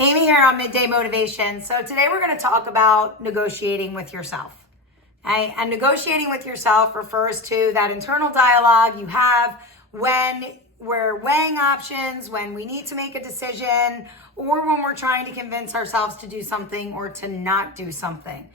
Amy here on Midday Motivations. So today we're going to talk about negotiating with yourself. Okay? And negotiating with yourself refers to that internal dialogue you have when we're weighing options, when we need to make a decision, or when we're trying to convince ourselves to do something or to not do something.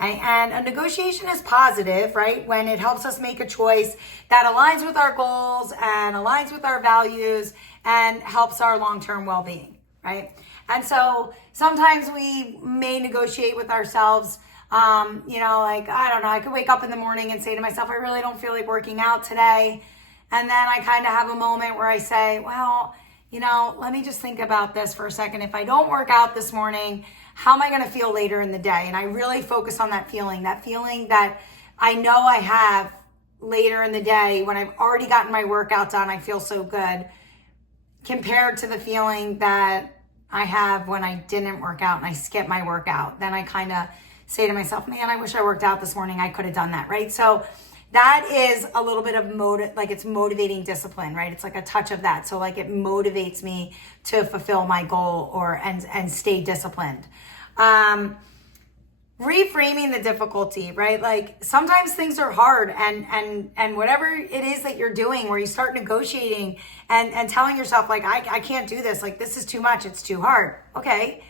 Okay? And a negotiation is positive, right? When it helps us make a choice that aligns with our goals and aligns with our values and helps our long-term well-being, right? And so sometimes we may negotiate with ourselves, like, I don't know, I could wake up in the morning and say to myself, I really don't feel like working out today. And then I kind of have a moment where I say, well, let me just think about this for a second. If I don't work out this morning, how am I going to feel later in the day? And I really focus on that feeling that I know I have later in the day when I've already gotten my workout done. I feel so good compared to the feeling that I have when I didn't work out and I skipped my workout. Then I kind of say to myself, man, I wish I worked out this morning. I could have done that, right? So that is a little bit of it's motivating discipline, right? It's like a touch of that. So like it motivates me to fulfill my goal and stay disciplined. Reframing the difficulty, right? Like sometimes things are hard and whatever it is that you're doing where you start negotiating and telling yourself like, I can't do this. Like this is too much. It's too hard. Okay.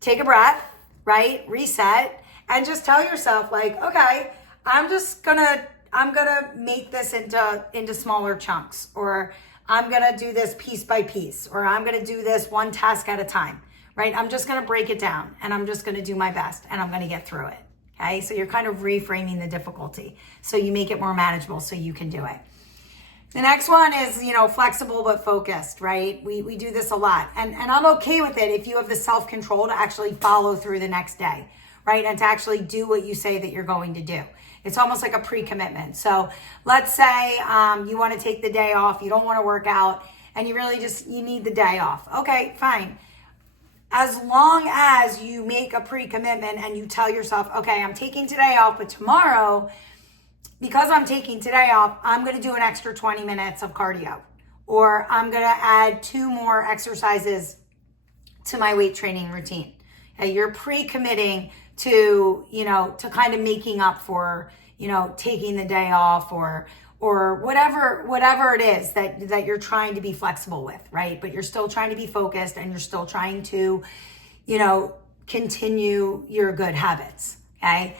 Take a breath, right? Reset and just tell yourself like, okay, I'm gonna make this into smaller chunks, or I'm gonna do this piece by piece, or I'm gonna do this one task at a time. Right? I'm just going to break it down and I'm just going to do my best and I'm going to get through it. Okay. So you're kind of reframing the difficulty. So you make it more manageable so you can do it. The next one is, flexible but focused, right? We do this a lot and I'm okay with it if you have the self-control to actually follow through the next day, right? And to actually do what you say that you're going to do. It's almost like a pre-commitment. So let's say you want to take the day off, you don't want to work out and you really you need the day off. Okay, fine. As long as you make a pre-commitment and you tell yourself, okay, I'm taking today off, but tomorrow, because I'm taking today off, I'm going to do an extra 20 minutes of cardio, or I'm going to add 2 more exercises to my weight training routine. Okay, you're pre-committing to kind of making up for, taking the day off or whatever it is that you're trying to be flexible with, right? But you're still trying to be focused and you're still trying to, continue your good habits, okay?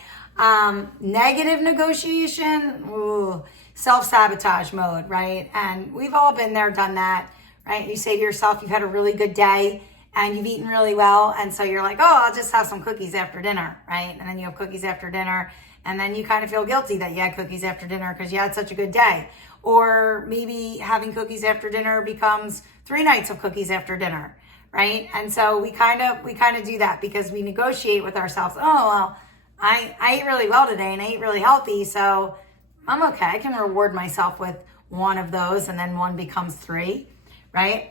Negative negotiation, self-sabotage mode, right? And we've all been there, done that, right? You say to yourself, you've had a really good day and you've eaten really well. And so you're like, oh, I'll just have some cookies after dinner, right? And then you have cookies after dinner. And then you kind of feel guilty that you had cookies after dinner because you had such a good day. Or maybe having cookies after dinner becomes 3 nights of cookies after dinner, right? And so we kind of do that because we negotiate with ourselves. Oh, well, I ate really well today and I ate really healthy, so I'm okay. I can reward myself with 1 of those and then 1 becomes 3, right?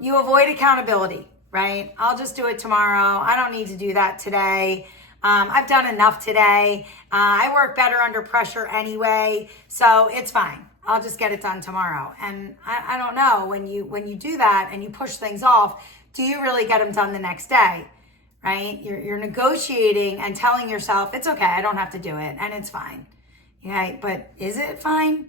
You avoid accountability, right? I'll just do it tomorrow. I don't need to do that today. I've done enough today. I work better under pressure anyway, so it's fine. I'll just get it done tomorrow. And I don't know, when you do that and you push things off, do you really get them done the next day, right? You're negotiating and telling yourself, it's okay, I don't have to do it, and it's fine. Okay, but is it fine?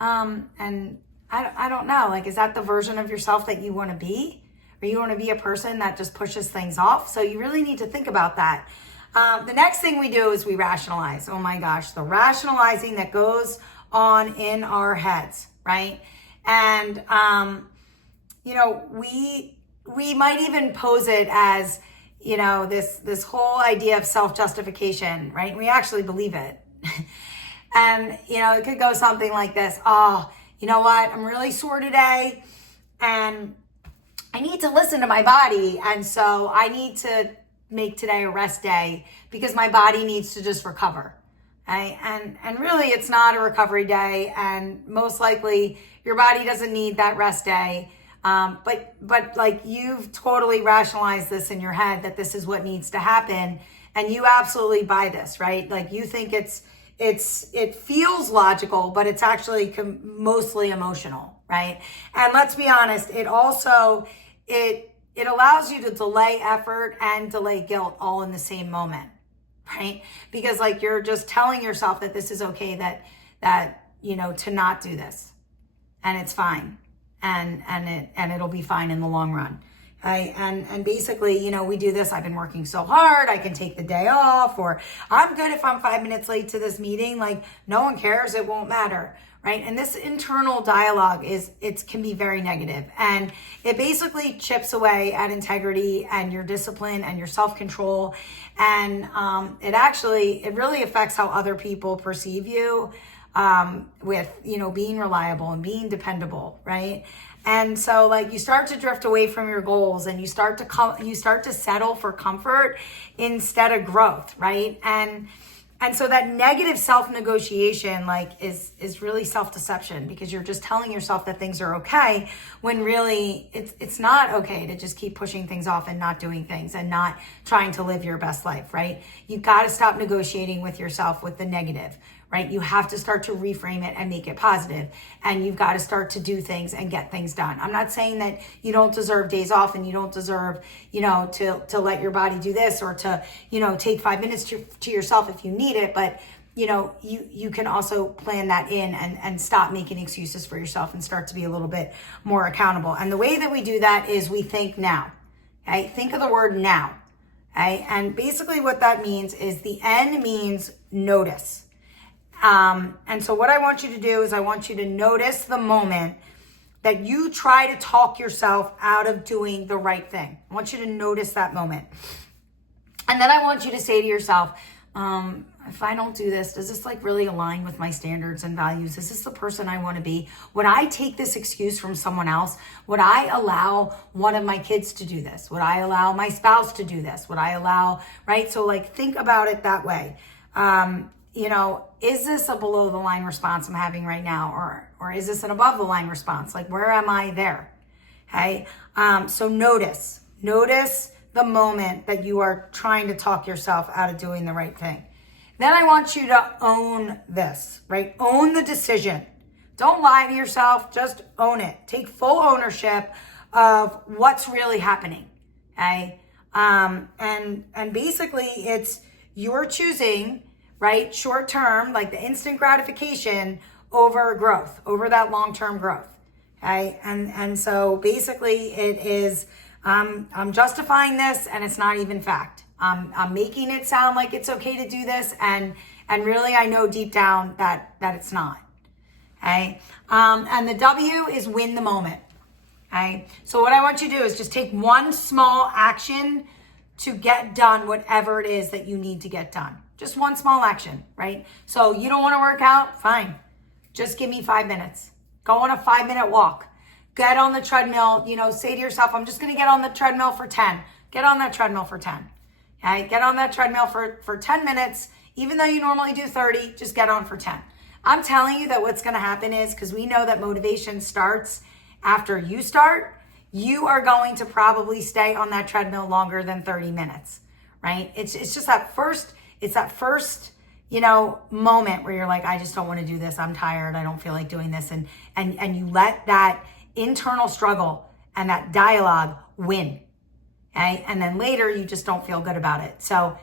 And I don't know, like, is that the version of yourself that you want to be? Or you want to be a person that just pushes things off? So you really need to think about that. The next thing we do is we rationalize. Oh my gosh, the rationalizing that goes on in our heads, right? And, we might even pose it as, this whole idea of self-justification, right? We actually believe it. And, it could go something like this. Oh, you know what? I'm really sore today and I need to listen to my body. And so I need to make today a rest day because my body needs to just recover. Okay? And really it's not a recovery day, and most likely your body doesn't need that rest day. But like you've totally rationalized this in your head that this is what needs to happen, and you absolutely buy this, right? Like you think it feels logical, but it's actually mostly emotional, right? And let's be honest, it it allows you to delay effort and delay guilt all in the same moment, right? Because like you're just telling yourself that this is okay, that to not do this, and it's fine, and it'll be fine in the long run. And basically, we do this. I've been working so hard. I can take the day off, or I'm good if I'm 5 minutes late to this meeting. Like, no one cares. It won't matter. Right. And this internal dialogue can be very negative, and it basically chips away at integrity and your discipline and your self-control. And it really affects how other people perceive you, with, being reliable and being dependable. Right. And so like you start to drift away from your goals, and you start to settle for comfort instead of growth. Right. And so that negative self-negotiation is really self-deception, because you're just telling yourself that things are okay when really it's not okay to just keep pushing things off and not doing things and not trying to live your best life, right? You've got to stop negotiating with yourself with the negative, right? You have to start to reframe it and make it positive, and you've got to start to do things and get things done. I'm not saying that you don't deserve days off and you don't deserve, to let your body do this, or to, take 5 minutes to yourself if you need it. But, you can also plan that in and stop making excuses for yourself and start to be a little bit more accountable. And the way that we do that is we think now. Okay? Think of the word now. Okay? And basically what that means is the N means notice. And so what I want you to do is I want you to notice the moment that you try to talk yourself out of doing the right thing. I want you to notice that moment. And then I want you to say to yourself, if I don't do this, does this really align with my standards and values? Is this the person I want to be? Would I take this excuse from someone else? Would I allow one of my kids to do this? Would I allow my spouse to do this? Would I allow, right? So think about it that way. Is this a below the line response I'm having right now? Or is this an above the line response? Where am I there? Okay. So notice the moment that you are trying to talk yourself out of doing the right thing. Then I want you to own this, right? Own the decision. Don't lie to yourself. Just own it. Take full ownership of what's really happening. Okay. And basically it's you're choosing, right? Short term, the instant gratification over growth, over that long-term growth. Okay. And so basically it is, I'm justifying this, and it's not even fact. I'm making it sound like it's okay to do this. And really I know deep down that it's not. Okay. And the W is win the moment. Okay. So what I want you to do is just take one small action to get done whatever it is that you need to get done. Just one small action, right? So you don't want to work out? Fine. Just give me 5 minutes. Go on a 5-minute walk. Get on the treadmill, say to yourself, I'm just going to get on the treadmill for 10. Get on that treadmill for 10. Okay? Get on that treadmill for 10 minutes. Even though you normally do 30, just get on for 10. I'm telling you that what's going to happen is, because we know that motivation starts after you start, you are going to probably stay on that treadmill longer than 30 minutes, right? It's just that first moment where you're like, I just don't want to do this. I'm tired. I don't feel like doing this. And you let that internal struggle and that dialogue win. Okay. And then later you just don't feel good about it. So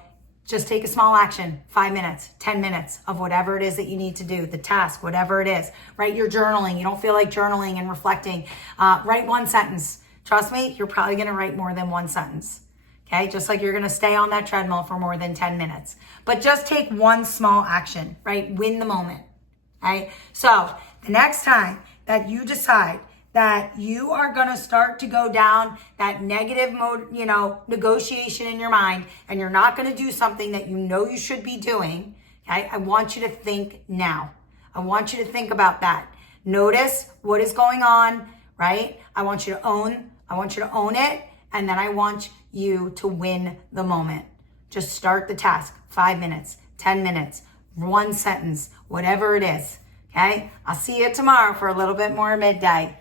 just take a small action, 5 minutes, 10 minutes of whatever it is that you need to do, the task, whatever it is, right? You're journaling. You don't feel like journaling and reflecting. Write one sentence. Trust me, you're probably going to write more than one sentence. Okay, just like you're going to stay on that treadmill for more than 10 minutes. But just take one small action, right? Win the moment. Okay, so the next time that you decide that you are going to start to go down that negative mode, negotiation in your mind, and you're not going to do something that you should be doing, okay, I want you to think now. I want you to think about that. Notice what is going on, right? I want you to own it. And then I want you to win the moment. Just start the task. 5 minutes, 10 minutes, one sentence, whatever it is. Okay? I'll see you tomorrow for a little bit more midday.